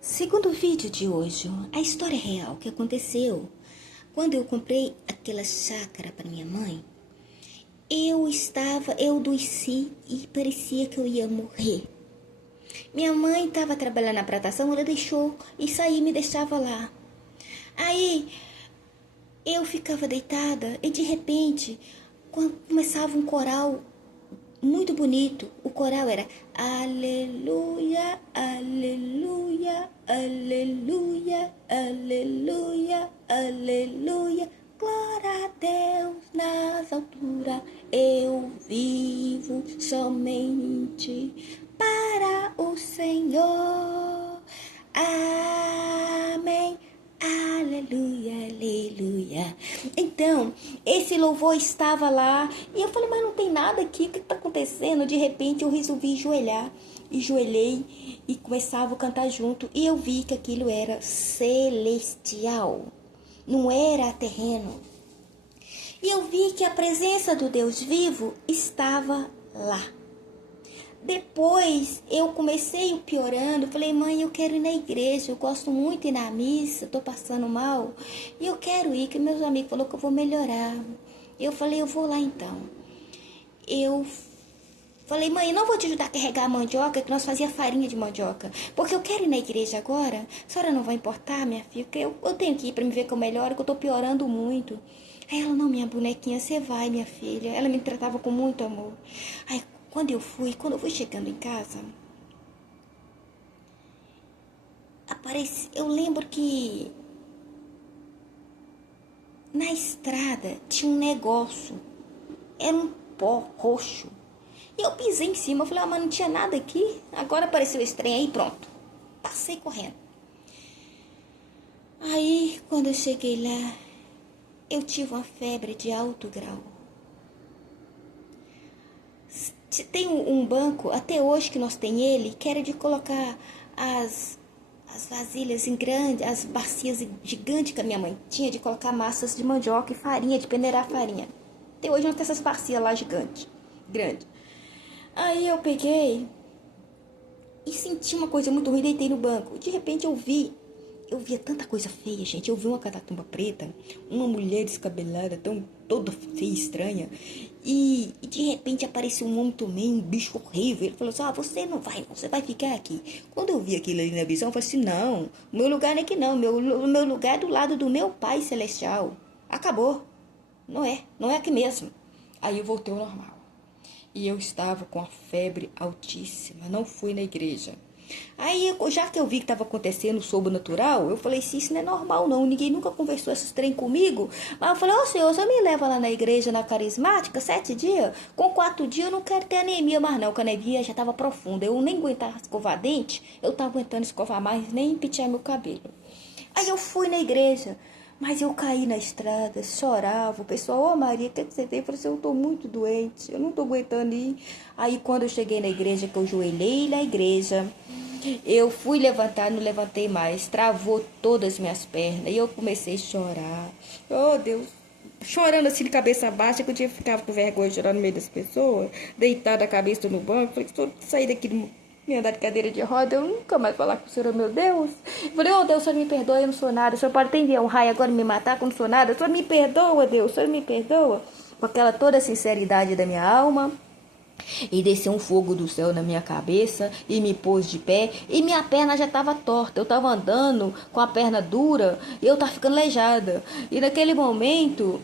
Segundo o vídeo de hoje, a história real que aconteceu quando eu comprei aquela chácara para minha mãe, eu adoeci e parecia que eu ia morrer. Minha mãe estava trabalhando na plantação, ela deixou e saí e me deixava lá. Aí eu ficava deitada e de repente, quando começava um coral muito bonito, o coral era aleluia, aleluia, aleluia, aleluia, aleluia, glória a Deus nas alturas, eu vivo somente para o Senhor, amém. Aleluia, aleluia. Então, esse louvor estava lá e eu falei, mas não tem nada aqui, o que está acontecendo? De repente eu resolvi ajoelhar, ajoelhei e começava a cantar junto e eu vi que aquilo era celestial, não era terreno. E eu vi que a presença do Deus vivo estava lá. Depois eu comecei piorando, falei, mãe, eu quero ir na igreja, eu gosto muito de ir na missa, tô passando mal, e eu quero ir, que meus amigos falaram que eu vou melhorar. Eu falei, eu vou lá então. Eu falei, mãe, não vou te ajudar a carregar a mandioca, que nós fazíamos farinha de mandioca, porque eu quero ir na igreja agora, a senhora não vai importar, minha filha, porque eu tenho que ir para me ver que eu melhoro, que eu tô piorando muito. Aí ela, não, minha bonequinha, você vai, minha filha. Ela me tratava com muito amor. Aí, quando eu fui chegando em casa, eu lembro que na estrada tinha um negócio, era um pó roxo. E eu pisei em cima, eu falei, mas não tinha nada aqui. Agora apareceu esse trem aí, pronto. Passei correndo. Aí, quando eu cheguei lá, eu tive uma febre de alto grau. Tem um banco, até hoje que nós tem ele, que era de colocar as vasilhas em grande, as bacias gigantes que a minha mãe tinha, de colocar massas de mandioca e farinha, de peneirar farinha. Até hoje nós temos essas bacias lá gigantes, grande. Aí eu peguei e senti uma coisa muito ruim, deitei no banco. De repente eu via tanta coisa feia, gente. Eu vi uma catatumba preta, uma mulher descabelada, toda feia, estranha. E de repente apareceu um homem também, um bicho horrível. Ele falou assim, você não vai, você vai ficar aqui. Quando eu vi aquilo ali na visão, eu falei assim, não, meu lugar não é aqui não. Meu lugar é do lado do meu Pai Celestial. Acabou. Não é aqui mesmo. Aí eu voltei ao normal. E eu estava com a febre altíssima, não fui na igreja. Aí, já que eu vi que estava acontecendo sobrenatural, eu falei, se isso não é normal não, ninguém nunca conversou esses trem comigo. Mas eu falei, senhor, você me leva lá na igreja, na carismática, 7 dias? Com 4 dias eu não quero ter anemia mais não, que a anemia já estava profunda. Eu nem aguentava escovar dente, eu estava aguentando escovar mais, nem pentear meu cabelo. Aí eu fui na igreja. Mas eu caí na estrada, chorava. O pessoal, Maria, o que você tem? Eu falei assim, eu tô muito doente, eu não tô aguentando ir. Aí quando eu cheguei na igreja, que eu joelhei na igreja, eu fui levantar, não levantei mais. Travou todas as minhas pernas e eu comecei a chorar. Oh, Deus. Chorando assim de cabeça baixa, que eu tinha ficado com vergonha de chorar no meio das pessoas. Deitada a cabeça no banco. Falei, se eu sair daqui me andar de cadeira de roda, eu nunca mais falar com o Senhor, meu Deus. Eu falei, Deus, o Senhor me perdoa, eu não sou nada. O Senhor pode até enviar um raio agora e me matar, que eu não sou nada. O Senhor me perdoa, Deus, o Senhor me perdoa. Com aquela toda a sinceridade da minha alma. E desceu um fogo do céu na minha cabeça e me pôs de pé. E minha perna já estava torta. Eu estava andando com a perna dura e eu estava ficando aleijada. E naquele momento,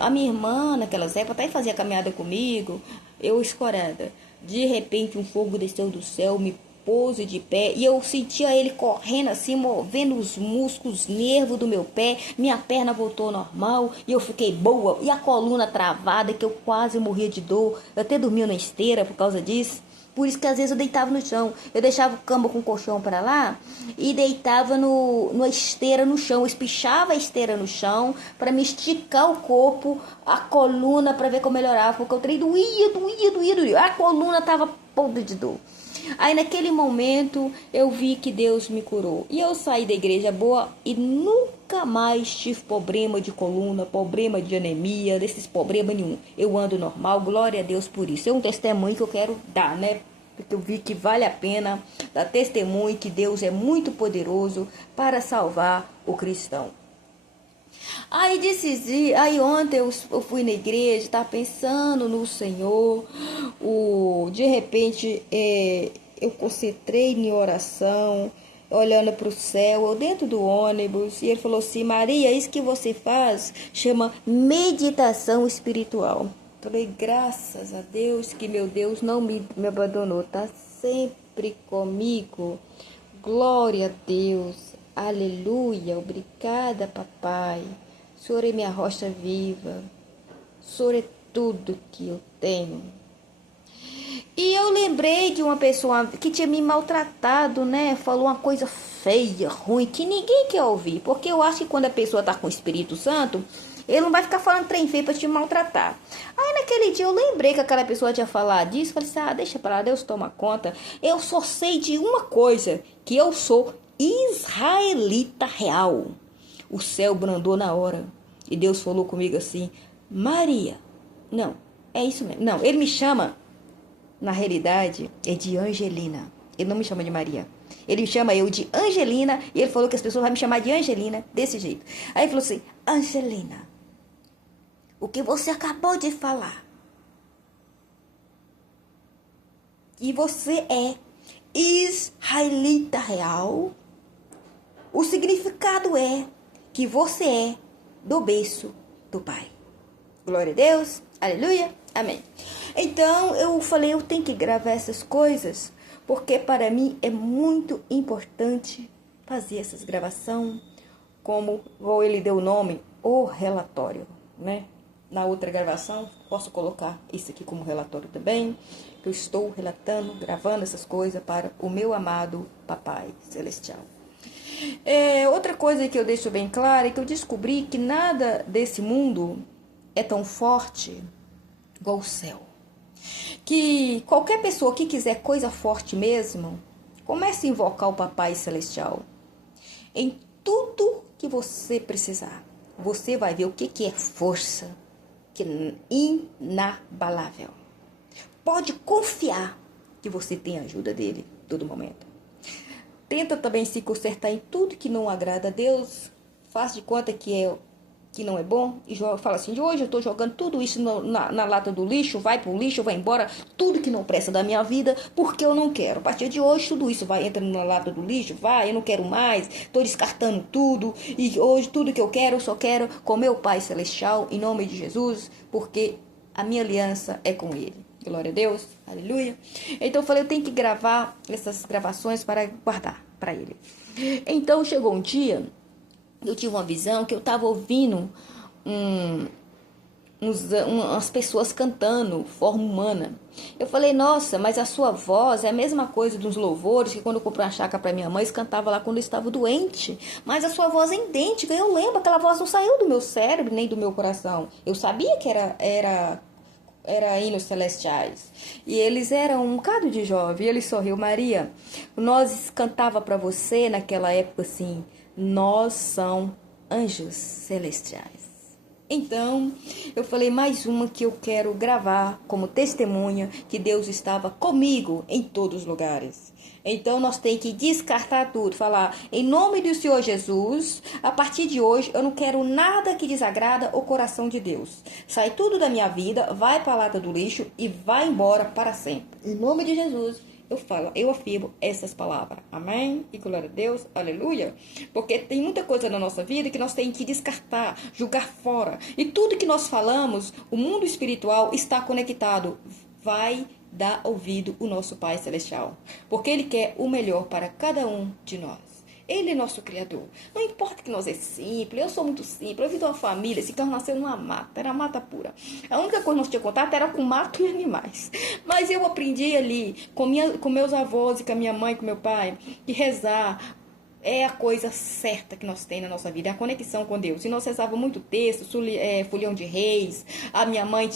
a minha irmã, naquelas épocas, até fazia caminhada comigo, eu escorada. De repente um fogo desceu do céu, me pôs de pé e eu sentia ele correndo assim, movendo os músculos, os nervos do meu pé. Minha perna voltou ao normal e eu fiquei boa. E a coluna travada, que eu quase morria de dor. Eu até dormia na esteira por causa disso. Por isso que às vezes eu deitava no chão. Eu deixava o cama com o colchão para lá e deitava na esteira no chão. Eu espichava a esteira no chão para me esticar o corpo, a coluna, para ver como melhorava. Porque o trem doía. A coluna estava podre de dor. Aí naquele momento eu vi que Deus me curou. E eu saí da igreja boa e nunca mais tive problema de coluna, problema de anemia, desses problemas nenhum. Eu ando normal, glória a Deus por isso. É um testemunho que eu quero dar, né? porque eu vi que vale a pena dar testemunho que Deus é muito poderoso para salvar o cristão. Aí ontem eu fui na igreja, estava pensando no Senhor, de repente eu concentrei em oração, olhando para o céu, eu dentro do ônibus, e ele falou assim: Maria, isso que você faz chama meditação espiritual. Falei, graças a Deus que meu Deus não me abandonou, está sempre comigo. Glória a Deus, aleluia, obrigada, papai. O Senhor é minha rocha viva, o Senhor é tudo que eu tenho. E eu lembrei de uma pessoa que tinha me maltratado, né? Falou uma coisa feia, ruim, que ninguém quer ouvir. Porque eu acho que quando a pessoa tá com o Espírito Santo, ele não vai ficar falando trem feio pra te maltratar. Aí naquele dia eu lembrei que aquela pessoa tinha falado disso. Falei assim, deixa pra lá, Deus toma conta. Eu só sei de uma coisa, que eu sou israelita real. O céu brandou na hora. E Deus falou comigo assim, Maria. Não, é isso mesmo. Não, ele me chama, na realidade, é de Angelina. Ele não me chama de Maria. Ele me chama eu de Angelina. E ele falou que as pessoas vão me chamar de Angelina desse jeito. Aí ele falou assim, Angelina, o que você acabou de falar, que você é israelita real, o significado é que você é do berço do Pai. Glória a Deus, aleluia, amém. Então eu falei, eu tenho que gravar essas coisas, porque para mim é muito importante fazer essas gravações, como ele deu o nome, o relatório, né? Na outra gravação, posso colocar isso aqui como relatório também, que eu estou relatando, gravando essas coisas para o meu amado Papai Celestial. Outra coisa que eu deixo bem clara é que eu descobri que nada desse mundo é tão forte igual o céu. Que qualquer pessoa que quiser coisa forte mesmo, comece a invocar o Papai Celestial. Em tudo que você precisar, você vai ver o que é força, que é inabalável. Pode confiar que você tem a ajuda dele a todo momento. Tenta também se consertar em tudo que não agrada a Deus. Faz de conta que não é bom. E fala assim, de hoje eu estou jogando tudo isso na lata do lixo. Vai pro lixo, vai embora. Tudo que não presta da minha vida, porque eu não quero. A partir de hoje tudo isso vai entrando na lata do lixo. Vai, eu não quero mais. Estou descartando tudo. E hoje tudo que eu quero, eu só quero com meu Pai Celestial. Em nome de Jesus. Porque a minha aliança é com Ele. Glória a Deus, aleluia. Então eu falei, eu tenho que gravar essas gravações para guardar para Ele. Então chegou um dia, eu tive uma visão que eu estava ouvindo umas pessoas cantando, forma humana. Eu falei, nossa, mas a sua voz é a mesma coisa dos louvores que quando eu comprei uma chácara para minha mãe, eles cantavam lá quando eu estava doente. Mas a sua voz é idêntica. Eu lembro, aquela voz não saiu do meu cérebro nem do meu coração. Eu sabia que era hinos celestiais. E eles eram um bocado de jovem. E ele sorriu, Maria, nós cantava para você naquela época assim, nós são anjos celestiais. Então, eu falei mais uma que eu quero gravar como testemunha que Deus estava comigo em todos os lugares. Então, nós temos que descartar tudo, falar, em nome do Senhor Jesus, a partir de hoje, eu não quero nada que desagrada o coração de Deus. Sai tudo da minha vida, vai para a lata do lixo e vai embora para sempre. Em nome de Jesus, eu afirmo essas palavras. Amém? E glória a Deus, aleluia. Porque tem muita coisa na nossa vida que nós temos que descartar, jogar fora. E tudo que nós falamos, o mundo espiritual está conectado. Vai dar ouvido o nosso Pai Celestial. Porque Ele quer o melhor para cada um de nós. Ele é nosso Criador. Não importa que nós é simples, eu sou muito simples. Eu vim de uma família, assim, que nós nascemos numa mata, era mata pura. A única coisa que nós tínhamos contato era com mato e animais. Mas eu aprendi ali, com meus avós e com a minha mãe, com meu pai, que rezar é a coisa certa que nós temos na nossa vida, é a conexão com Deus. E nós rezávamos muito texto, Folião de Reis, a minha mãe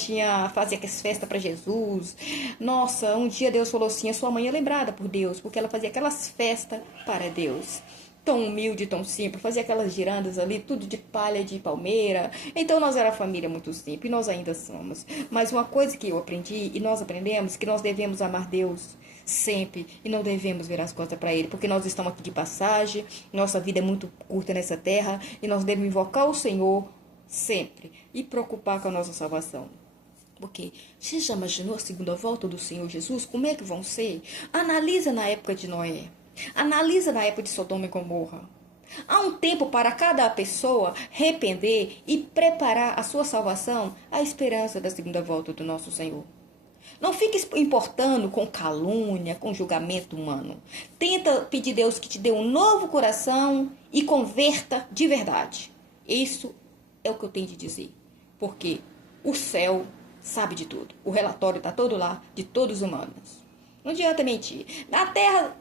fazia aquelas festas para Jesus. Nossa, um dia Deus falou assim, a sua mãe é lembrada por Deus, porque ela fazia aquelas festas para Deus. Tão humilde, tão simples, fazia aquelas girandas ali, tudo de palha, de palmeira. Então nós era família muito simples, e nós ainda somos. Mas uma coisa que eu aprendi, e nós aprendemos, que nós devemos amar Deus sempre, e não devemos virar as costas para Ele, porque nós estamos aqui de passagem, nossa vida é muito curta nessa terra, e nós devemos invocar o Senhor sempre, e preocupar com a nossa salvação. Porque você já imaginou a segunda volta do Senhor Jesus? Como é que vão ser? Analisa na época de Noé. Analisa na época de Sodoma e Gomorra. Há um tempo para cada pessoa arrepender e preparar a sua salvação à esperança da segunda volta do nosso Senhor. Não fique importando com calúnia, com julgamento humano. Tenta pedir a Deus que te dê um novo coração e converta de verdade. Isso é o que eu tenho de dizer. Porque o céu sabe de tudo. O relatório está todo lá, de todos os humanos. Não adianta mentir. Na terra,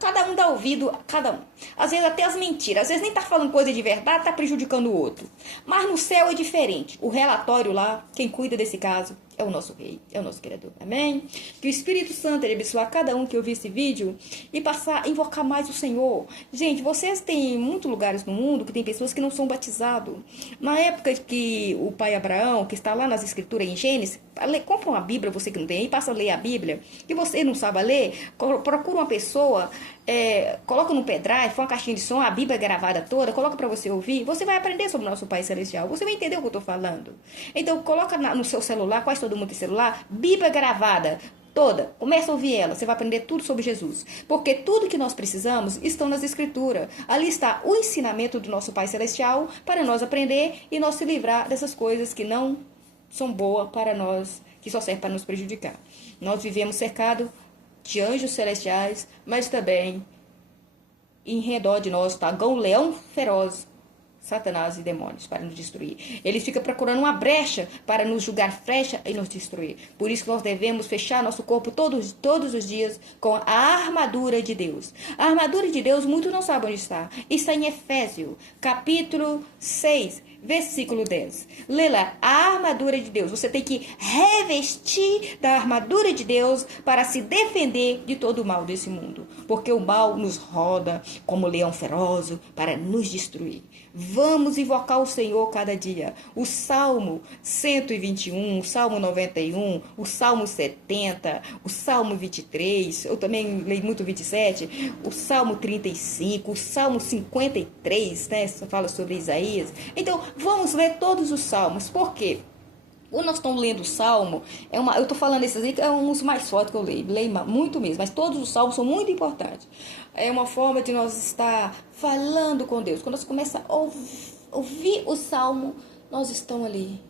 cada um dá ouvido a cada um. Às vezes até as mentiras. Às vezes nem está falando coisa de verdade, está prejudicando o outro. Mas no céu é diferente. O relatório lá, quem cuida desse caso é o nosso Rei, é o nosso Criador. Amém? Que o Espírito Santo ele abençoe cada um que ouvir esse vídeo e passar a invocar mais o Senhor. Gente, vocês têm muitos lugares no mundo que tem pessoas que não são batizados. Na época que o pai Abraão, que está lá nas Escrituras em Gênesis, compra uma Bíblia, você que não tem, e passa a ler a Bíblia. E você não sabe ler, procura uma pessoa, coloca no pendrive, uma caixinha de som, a Bíblia gravada toda, coloca para você ouvir. Você vai aprender sobre o nosso Pai Celestial. Você vai entender o que eu estou falando. Então, coloca no seu celular, quase todo mundo tem celular, Bíblia gravada toda. Começa a ouvir ela, você vai aprender tudo sobre Jesus. Porque tudo que nós precisamos estão nas Escrituras. Ali está o ensinamento do nosso Pai Celestial para nós aprender e nós se livrar dessas coisas que não são boas para nós, que só servem para nos prejudicar. Nós vivemos cercados de anjos celestiais, mas também em redor de nós está um leão feroz, Satanás e demônios, para nos destruir. Ele fica procurando uma brecha para nos julgar flecha e nos destruir. Por isso que nós devemos fechar nosso corpo todos os dias com a armadura de Deus. A armadura de Deus, muitos não sabem onde está. Está em Efésios, capítulo 6, versículo 10. Lê lá, a armadura de Deus. Você tem que revestir da armadura de Deus para se defender de todo o mal desse mundo. Porque o mal nos roda como leão feroz para nos destruir. Vamos invocar o Senhor cada dia. O Salmo 121, o Salmo 91, o Salmo 70, o Salmo 23, eu também leio muito 27, o Salmo 35, o Salmo 53, né? Fala sobre Isaías. Então, vamos ler todos os salmos. Por quê? Quando nós estamos lendo o Salmo, eu estou falando esses aí que é um dos mais fortes que eu leio muito mesmo, mas todos os salmos são muito importantes. É uma forma de nós estar falando com Deus. Quando nós começamos a ouvir o Salmo, nós estamos ali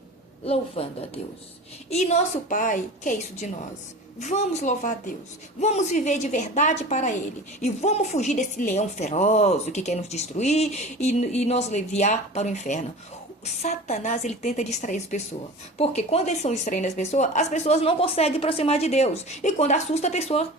louvando a Deus. E nosso Pai quer isso de nós. Vamos louvar a Deus. Vamos viver de verdade para Ele. E vamos fugir desse leão feroz que quer nos destruir e nos levar para o inferno. Satanás, ele tenta distrair as pessoas. Porque quando eles estão distraindo as pessoas não conseguem aproximar de Deus. E quando assusta a pessoa,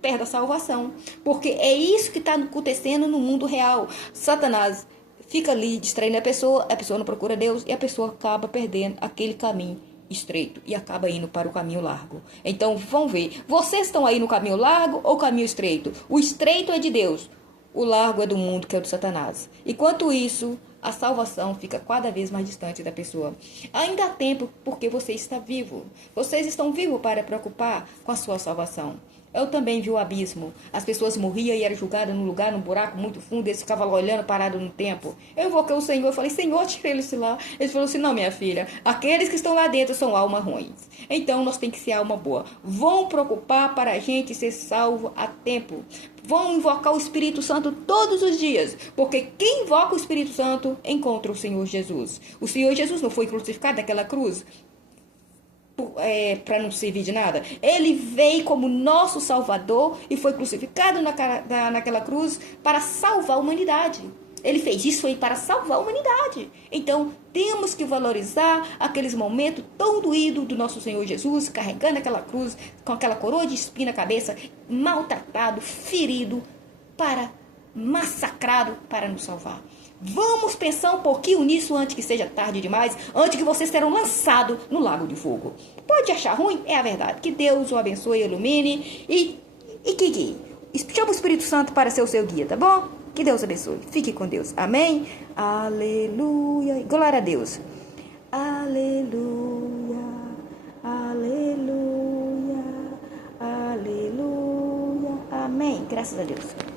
perde a salvação. Porque é isso que está acontecendo no mundo real. Satanás fica ali distraindo a pessoa não procura Deus e a pessoa acaba perdendo aquele caminho estreito e acaba indo para o caminho largo. Então, vamos ver. Vocês estão aí no caminho largo ou caminho estreito? O estreito é de Deus. O largo é do mundo, que é o de Satanás. Enquanto isso, a salvação fica cada vez mais distante da pessoa. Ainda há tempo porque você está vivo. Vocês estão vivos para preocupar com a sua salvação. Eu também vi o abismo. As pessoas morriam e eram julgadas num lugar, num buraco muito fundo. Eles ficavam lá olhando, parados no tempo. Eu invoquei o Senhor, falei, Senhor, tira eles de lá. Ele falou assim, não, minha filha, aqueles que estão lá dentro são almas ruins. Então, nós temos que ser alma boa. Vão preocupar para a gente ser salvo a tempo. Vão invocar o Espírito Santo todos os dias. Porque quem invoca o Espírito Santo encontra o Senhor Jesus. O Senhor Jesus não foi crucificado naquela cruz para não servir de nada. Ele veio como nosso Salvador e foi crucificado naquela cruz para salvar a humanidade. Ele fez isso aí para salvar a humanidade. Então, temos que valorizar aqueles momentos tão doídos do nosso Senhor Jesus, carregando aquela cruz, com aquela coroa de espinho na cabeça, maltratado, ferido, massacrado para nos salvar. Vamos pensar um pouquinho nisso antes que seja tarde demais, antes que vocês serão lançados no lago de fogo. Pode achar ruim? É a verdade. Que Deus o abençoe, ilumine e que guie. Chama o Espírito Santo para ser o seu guia, tá bom? Que Deus abençoe. Fique com Deus. Amém? Aleluia. Glória a Deus. Aleluia. Aleluia. Aleluia. graças a Deus.